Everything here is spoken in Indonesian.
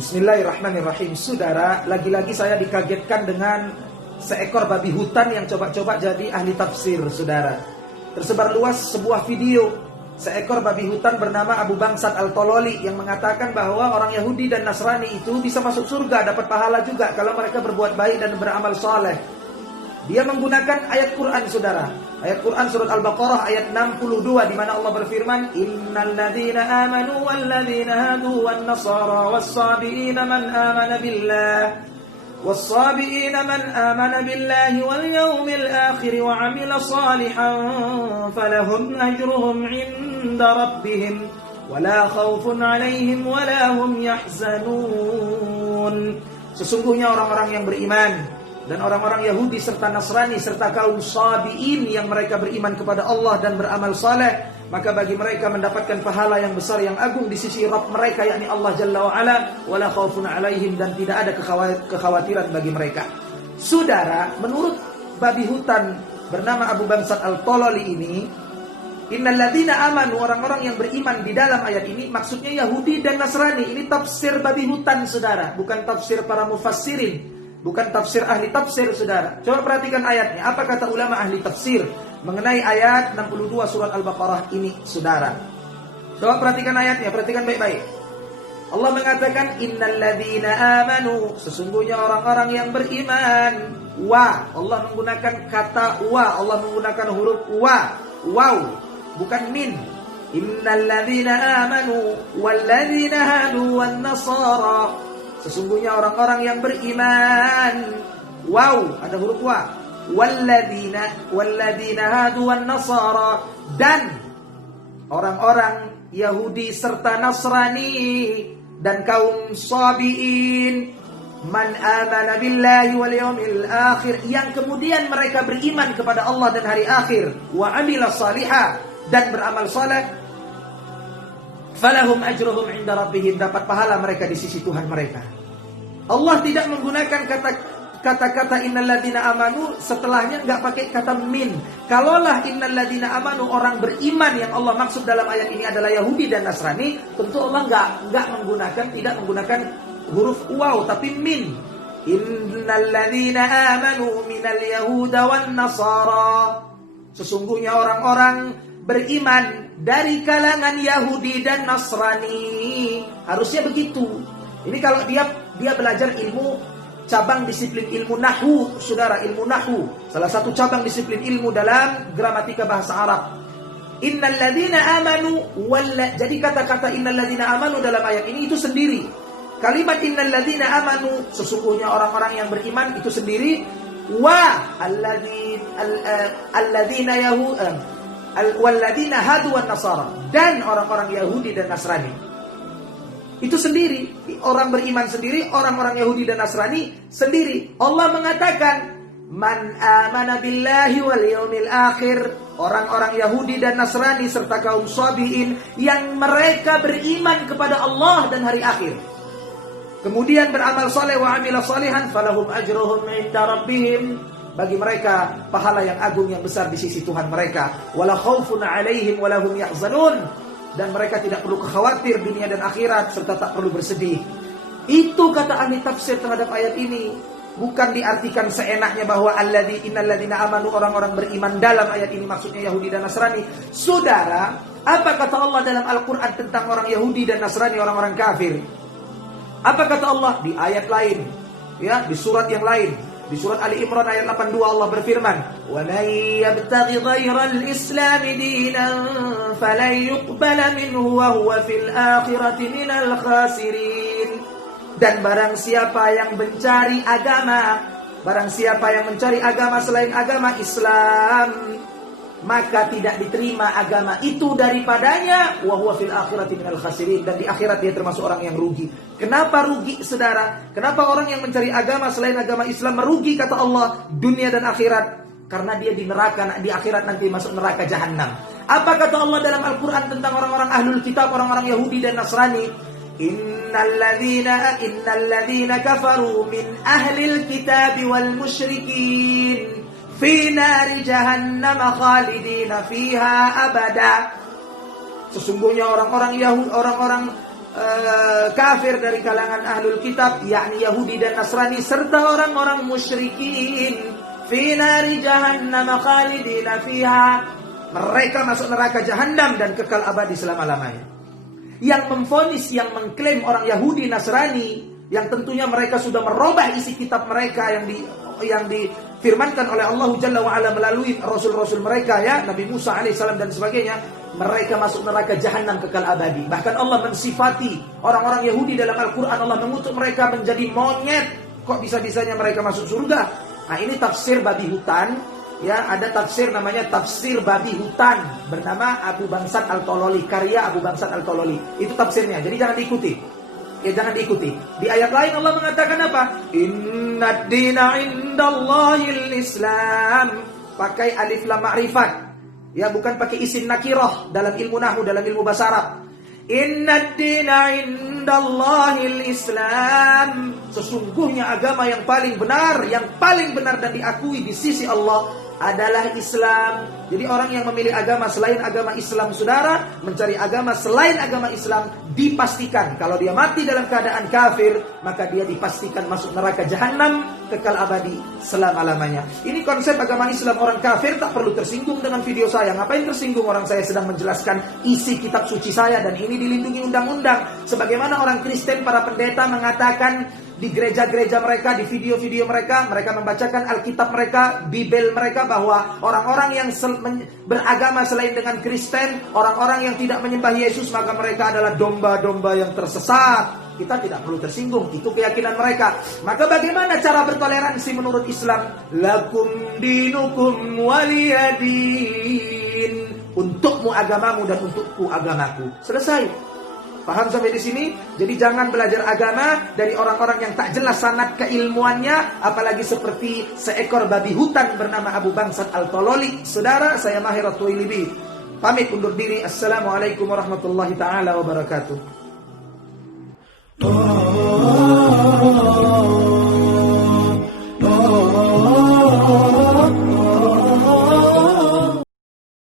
Bismillahirrahmanirrahim. Saudara, lagi-lagi saya dikagetkan dengan seekor babi hutan yang coba-coba jadi ahli tafsir, saudara. Tersebar luas sebuah video seekor babi hutan bernama Abu Bangsat Al-Tololi yang mengatakan bahwa orang Yahudi dan Nasrani itu bisa masuk surga, dapat pahala juga kalau mereka berbuat baik dan beramal saleh. Dia menggunakan ayat Quran, saudara. Ayat Quran surat Al-Baqarah ayat 62 di mana Allah berfirman, "Innal ladzina amanu wal ladzina hadu wan nasara was-sabiina man amana billah was-sabiina man amana billahi wal yawmil akhir wa 'amila salihan falahum ajruhum 'inda rabbihim wala khaufun 'alaihim wala hum yahzanun." Sesungguhnya orang-orang yang beriman dan orang-orang Yahudi serta Nasrani serta kaum Sabi'in yang mereka beriman kepada Allah dan beramal saleh, maka bagi mereka mendapatkan pahala yang besar yang agung di sisi Rabb mereka, yakni Allah Jalla wa Ala, wala khaufun 'alaihim, dan tidak ada kekhawatiran bagi mereka. Saudara, menurut babi hutan bernama Abu Bangsat Al-Tololi ini, innal ladzina amanu, orang-orang yang beriman di dalam ayat ini maksudnya Yahudi dan Nasrani. Ini tafsir babi hutan, saudara, bukan tafsir para mufassirin. Bukan tafsir ahli tafsir, saudara. Coba perhatikan ayatnya. Apa kata ulama ahli tafsir mengenai ayat 62 surat Al-Baqarah ini, saudara? Coba perhatikan ayatnya, perhatikan baik-baik. Allah mengatakan, innal ladzina amanu, sesungguhnya orang-orang yang beriman. Wa, Allah menggunakan kata wa, Allah menggunakan huruf wa, waw, bukan min. Innal ladzina amanu wal ladzina hadu wan nasara, sesungguhnya orang-orang yang beriman. Wow, ada huruf wa. Walladzina hadu wan nasara, dan orang-orang Yahudi serta Nasrani dan kaum Sabi'in. Man amana billahi wal yawmil akhir, yang kemudian mereka beriman kepada Allah dan hari akhir. Wa amila salihah, dan beramal saleh. Falahum ajruhum 'inda rabbihim, dapat pahala mereka di sisi Tuhan mereka. Allah tidak menggunakan kata-kata innal ladzina amanu, setelahnya enggak pakai kata min. Kalaulah innal ladzina amanu orang beriman yang Allah maksud dalam ayat ini adalah Yahudi dan Nasrani, tentu Allah tidak menggunakan huruf waw tapi min. Innal ladzina amanu minal yahuda wan nasara, sesungguhnya orang-orang beriman dari kalangan Yahudi dan Nasrani. Harusnya begitu. Ini kalau dia belajar ilmu cabang disiplin ilmu nahwu, saudara, ilmu nahwu, salah satu cabang disiplin ilmu dalam gramatika bahasa Arab. Innal ladzina amanu jadi kata-kata innal ladzina amanu dalam ayat ini itu sendiri. Kalimat innal ladzina amanu, sesungguhnya orang-orang yang beriman, itu sendiri. Wa alladzina walladzina hadu wan nasara, dan orang-orang Yahudi dan Nasrani itu sendiri. Orang beriman sendiri, orang-orang Yahudi dan Nasrani sendiri. Allah mengatakan man amana billahi wal yawmil akhir, orang-orang Yahudi dan Nasrani serta kaum Sabi'in yang mereka beriman kepada Allah dan hari akhir, kemudian beramal saleh wa amila salihan, falahum ajruhum 'inda rabbihim, bagi mereka pahala yang agung yang besar di sisi Tuhan mereka. Wala khaufun 'alaihim wala hum yahzanun, dan mereka tidak perlu khawatir dunia dan akhirat serta tak perlu bersedih. Itu kata ahli tafsir terhadap ayat ini. Bukan diartikan seenaknya bahwa innal ladzina amanu, orang-orang beriman dalam ayat ini maksudnya Yahudi dan Nasrani. Saudara, apa kata Allah dalam Al-Qur'an tentang orang Yahudi dan Nasrani, orang-orang kafir? Apa kata Allah di ayat lain? Ya, di surat yang lain. Di surat Ali Imran ayat 82 Allah berfirman, "Wa may yabtaghi ghairal islam dinan falan yuqbala minhu wa huwa fil akhirati minal khasirin." Dan barang siapa yang mencari agama selain agama Islam, maka tidak diterima agama itu daripadanya, wa huwa fil akhirati minal khasirin, dan di akhirat dia termasuk orang yang rugi. Kenapa rugi, saudara? Kenapa orang yang mencari agama selain agama Islam merugi, kata Allah, dunia dan akhirat? Karena dia di neraka, di akhirat nanti masuk neraka jahanam. Apa kata Allah dalam Al-Quran tentang orang-orang ahlul kitab, orang-orang Yahudi dan Nasrani? Innal ladzina kafaru min ahlil kitab wal musyrikin fi nari jahannam khalidina fiha abada. Sesungguhnya orang-orang Yahudi, orang-orang kafir dari kalangan ahlul kitab, yakni Yahudi dan Nasrani, serta orang-orang musyrikin, fi nari jahannam khalidina fiha, mereka masuk neraka jahanam dan kekal abadi selama-lamanya. Yang memvonis, yang mengklaim orang Yahudi Nasrani, yang tentunya mereka sudah merubah isi kitab mereka yang difirmankan oleh Allah Jalla wa Ala melalui rasul-rasul mereka, ya, Nabi Musa alaihissalam dan sebagainya, mereka masuk neraka jahanam kekal abadi. Bahkan Allah mensifati orang-orang Yahudi dalam Al-Quran, Allah mengutuk mereka menjadi monyet. Kok bisa-bisanya mereka masuk surga? Nah, ini tafsir babi hutan, ya, ada tafsir namanya tafsir babi hutan bernama Abu Bangsat Al-Tololi, karya Abu Bangsat Al-Tololi. Itu tafsirnya, jadi jangan diikuti. Ya, jangan diikuti. Di ayat lain Allah mengatakan apa? Innad dina indallahil Islam. Pakai alif lam ma'rifat. Ya, bukan pakai isim nakirah dalam ilmu nahwu, dalam ilmu bahasa Arab. Innad dina indallahil Islam. Sesungguhnya agama yang paling benar dan diakui di sisi Allah adalah Islam. Jadi orang yang memilih agama selain agama Islam, saudara, mencari agama selain agama Islam, dipastikan kalau dia mati dalam keadaan kafir, maka dia dipastikan masuk neraka jahanam kekal abadi selama-lamanya. Ini konsep agama Islam. Orang kafir tak perlu tersinggung dengan video saya. Ngapain tersinggung? Orang saya sedang menjelaskan isi kitab suci saya, dan ini dilindungi undang-undang. Sebagaimana orang Kristen, para pendeta mengatakan di gereja-gereja mereka, di video-video mereka, mereka membacakan Alkitab mereka, Bibel mereka, bahwa orang-orang yang beragama selain dengan Kristen, orang-orang yang tidak menyembah Yesus, maka mereka adalah domba-domba yang tersesat. Kita tidak perlu tersinggung, itu keyakinan mereka. Maka bagaimana cara bertoleransi menurut Islam? Lakum dinukum waliyadin. Untukmu agamamu dan untukku agamaku. Selesai. Paham sampai di sini? Jadi jangan belajar agama dari orang-orang yang tak jelas sanad keilmuannya, apalagi seperti seekor babi hutan bernama Abu Bangsat Al-Tololi. Saudara, saya Mahir At-Tuwailibi pamit undur diri. Assalamualaikum warahmatullahi taala wabarakatuh.